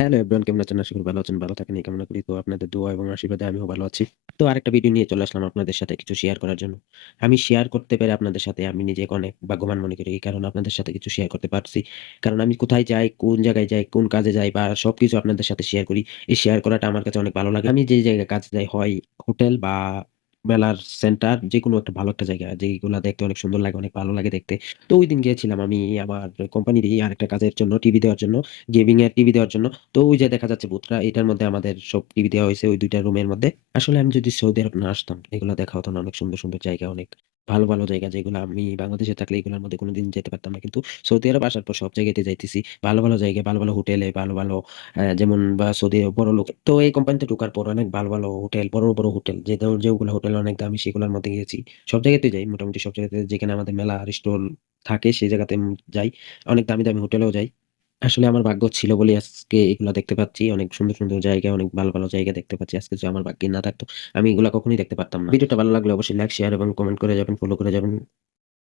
Hello everyone, কেমন আছেন? আশা করি ভালো আছেন। ভালো থাকেন এই কামনা করি। তো আপনাদের দোয়া এবং আশীর্বাদে আমিও ভালো আছি। তো আরেকটা ভিডিও নিয়ে চলে আসলাম আপনাদের সাথে কিছু শেয়ার করার জন্য। আমি শেয়ার করতে পেরে আপনাদের সাথে আমি নিজেকে অনেক ভাগ্যবান মনে করি। এই কারণে আপনাদের সাথে কিছু শেয়ার করতে পারছি। কারণ আমি কোথায় যাই, কোন জায়গায় যাই, কোন কাজে যাই বা সবকিছু আপনাদের সাথে শেয়ার করি। এই শেয়ার করাটা আমার কাছে অনেক ভালো লাগে। আমি যে জায়গায় কাজে যাই হয় হোটেল বা মেলার সেন্টার, যেকোনো একটা ভালো একটা জায়গা যেগুলা দেখতে অনেক সুন্দর লাগে, অনেক ভালো লাগে দেখতে। তো ঐদিন গিয়েছিলাম আমি আমার কোম্পানিরই আরেকটা কাজের জন্য টিভি দেওয়ার জন্য, গেমিং এর টিভি দেওয়ার জন্য। তো ওই যে দেখা যাচ্ছে বুথরা, এটার মধ্যে আমাদের সব টিভি দেওয়া হইছে ওই ২ টা রুমের মধ্যে। আসলে আমি যদি সৌদি আরব না আসতাম, এগুলা দেখা হতো না। অনেক সুন্দর, সুন্দর জায়গা, অনেক ভালো, ভালো জায়গা যেগুলা আমি বাংলাদেশে থাকলে এগুলার মধ্যে কোনদিন যেতে পারতাম না। কিন্তু সৌদি আরব আসার পর সব জায়গাতে যাইতেছি। ভালো, ভালো জায়গায়, ভালো, ভালো হোটেলে, ভালো, ভালো যেমন বা সৌদি আরব বড়লোক। তো এই কোম্পানিতে ঢোকার পর অনেক ভালো, ভালো হোটেল, বড়, বড় হোটেল যেগুলা হোটেল অনেক দামি সেগুলার মধ্যে গিয়েছি। সব জায়গাতেই যাই, মোটামুটি সব জায়গাতে যেখানে আমাদের মেলা আর স্টল থাকে সেই জায়গাতে যাই। অনেক দামি, দামি হোটেলেও যাই। আসলে আমার ভাগ্য ছিল বলেই আজকে এগুলা দেখতে পাচ্ছি। অনেক সুন্দর, সুন্দর জায়গা, অনেক ভালো, ভালো জায়গা দেখতে পাচ্ছি। আজকে যদি আমার ভাগ্যে না থাকতো, আমি এগুলা কখনোই দেখতে পারতাম না। ভিডিওটা ভালো লাগলে অবশ্যই লাইক, শেয়ার এবং কমেন্ট করে যাবেন, ফলো করে যাবেন।